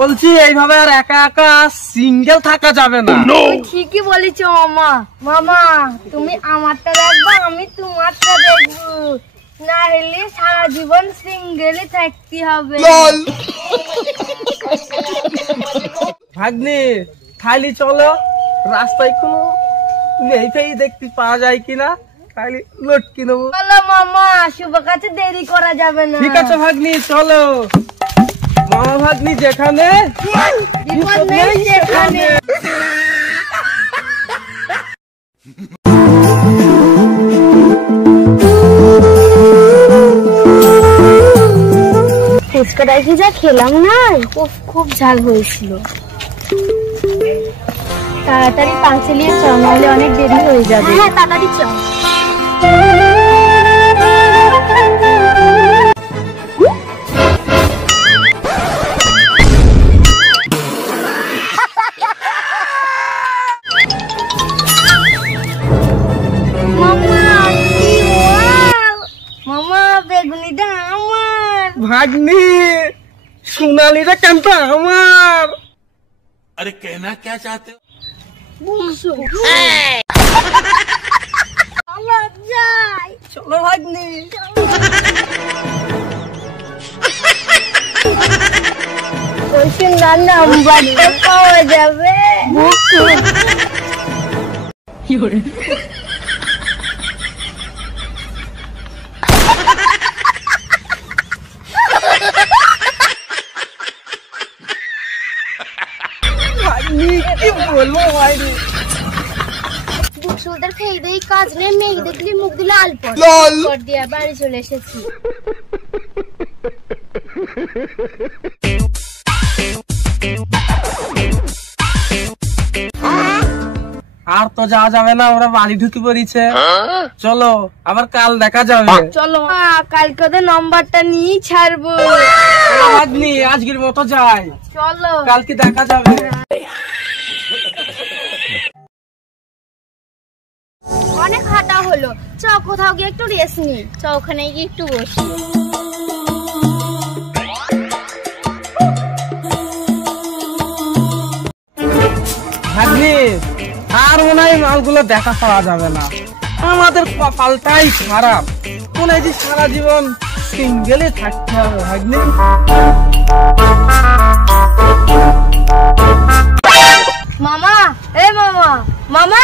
বলছি এইভাবে আর একা একা সিঙ্গেল থাকা যাবে না। ঠিকই বলেছ মামা। মামা তুমি আমারটা দেখবা, আমি তোমারটা দেখবো, না হলে সারা জীবন সিঙ্গেলে থাকতে হবে। ভাগ্নি খালি চলো, রাস্তায় কোনো নেই ফেই দেখতে পাওয়া যায় কিনা, খালি লটকি নেবো। চলো মামা, শুভ কাছে দেরি করা যাবে না। ঠিক আছে ভাগ্নি চলো। মামা ভাগ্নি যেখানে বিপদ নেই সেখানে। ফুচকাটা কি যা খেলাম না, খুব ঝাল হয়েছিল। তাড়াতাড়ি পাঁচলিয়ে চ, নাহলে অনেক দেরি হয়ে যাবে। হ্যাঁ তাড়াতাড়ি চ। মামা বেগুনিটা আমার। ভাগ্নি সোনালিটা কেনটা আমার। अरे कहना क्या चाहते हो? চলো ভাগ্নি। ওই সুন্দর নাম্বারটা পাওয়া যাবে। কি বলবো ভাইনি, বুকসুলদের খেয়ে দেই কাজ নেই, মেঘ দেখলি মুখ দিলে আলপট দিয়ে বাড়ি চলে এসেছি। আর তো যাওয়া যাবে না, ওরা বাড়ি ঢুকে পড়িছে। চলো আবার কাল দেখা যাবে। চলো কালকে ওদের নম্বরটা নিয়ে ছাড়বো। ভাগ্নি আজকের মতো যাই, চলো কালকে দেখা যাবে। অনেক হাঁটা হলো, চ কোথাও গিয়ে একটু রেস্ট নি। চ ওখানে গিয়ে একটু বসি। ভাগ্নি আর মনে হয় মালগুলো দেখা পাওয়া যাবে না, আমাদের কপালটাই খারাপ। মনে হয় যে সারা জীবন সিঙ্গেলে থাকতে হবে। ভাগ্নি মামা, এ মামা, মামা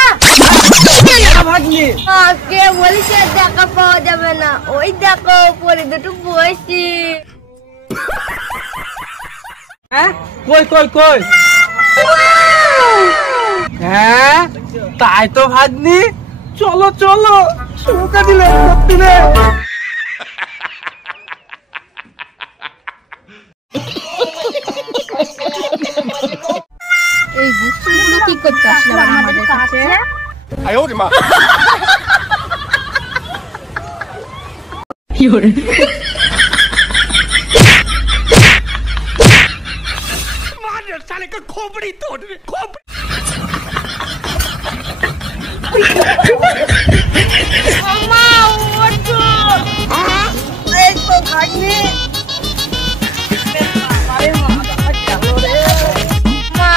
ভাগ্নি কে বলছে দেখা পাওয়া যাবে না? ওই দেখো পরে দুটো বসি। হ্যাঁ কই কই কই? হ্যাঁ তাই তো ভাগ্নি, চলো চলো শুকা দিলে দিলে। এই বুকগুলো কি করতে আসলো আমাদের কাছে? आयो रे माँ। साले का खोपड़ी तोड़ दे, खोपड़ी। मामा उठो। এই তো ভাগ্নি। মা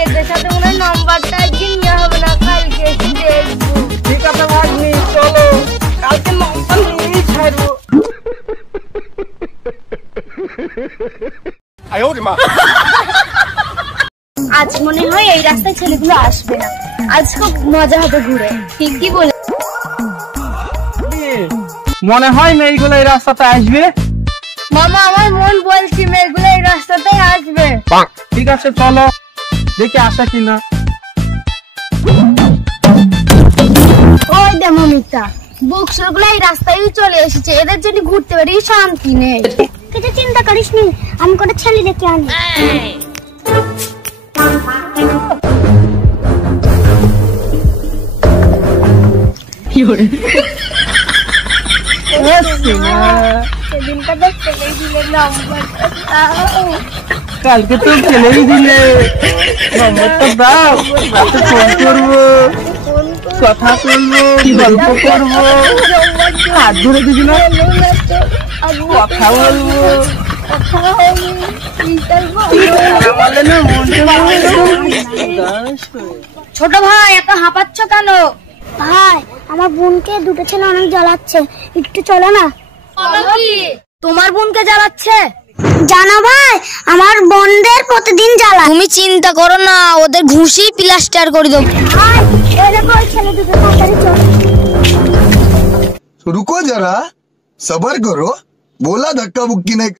এদের সাথে মনে হয় নম্বরটা একদিন নেওয়া হবে না, কালকে এসে দেখবো। ঠিক আছে ভাগ্নি চলো, কালকে নম্বর নিয়েই ছাড়বো। आयो रे माँ। আজ মনে হয় এই রাস্তায় ছেলেগুলো আসবে না, আজ খুব মজা হবে ঘুরে। ঠিকই বলে। মনে হয় মেয়েগুলো এই রাস্তাতে আসবে। মামা আমার মন বলছি মেয়েগুলো এই রাস্তাতেই আসবে। ঠিক আছে চলো দেখি আসা কিনা। ওই দে মমিতা, বুকসগুলো এই রাস্তায় চলে এসেছে, এদের জন্য ঘুরতে পারি শান্তি নেই। কিছু চিন্তা করিস নি, আমি করে ছেলে দেখে আনি। সেদিনটা তো ছেলে দিলে নম্বরটা দাও। কালকে তো ফেলেই দিলে, নম্বরটা দাও, রাতে ফোন করবো, কথা বলবো, গল্প করবো, হাত ধরে দিবি না, কথা বলবো। ছোট ভাই এত হাঁপাচ্ছ কেন? ভাই আমার বোনকে দুটো ছেলে অনেক জ্বালাচ্ছে, একটু চলো না। তোমার বোনকে জ্বালাচ্ছে? জানো ভাই, আমার বোনদের প্রতিদিন জ্বালা। তুমি চিন্তা করো না, ওদের ঘুষি প্লাস্টার করে দেবো। ছেলে দুটো তাড়াতাড়ি চল। रुको जरा सबर करो, बोला धक्का बुक्की नहीं।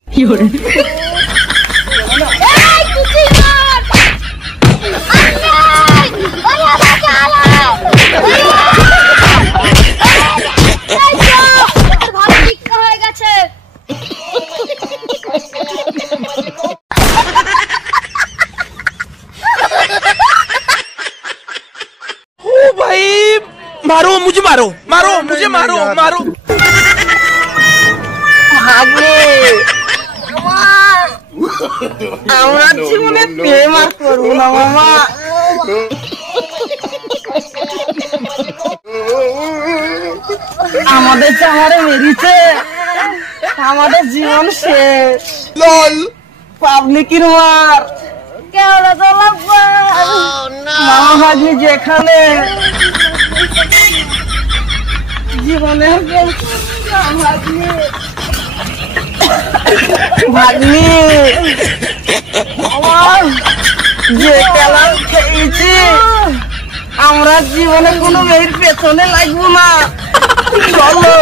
ओ भाई मारो मुझे मारो मारो मुझे मारो मारो আমরা জীবনে প্রেম আর করবো না মামা। আমাদের চাহারে মেরিছে, আমাদের জীবন শেষ। পাবলিকের মার মামা ভাগ্নি যেখানে জীবনের ভাগ্নি আমার যে খেলা খেয়েছি, আমরা জীবনে কোনো মেয়ের পেছনে লাগবো না। চলো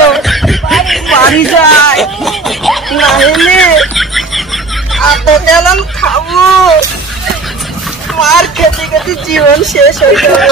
বাড়ি যাই, নাহলে এত খেলাম খাবো, মার খেতে খেতে জীবন শেষ হয়ে যাবে।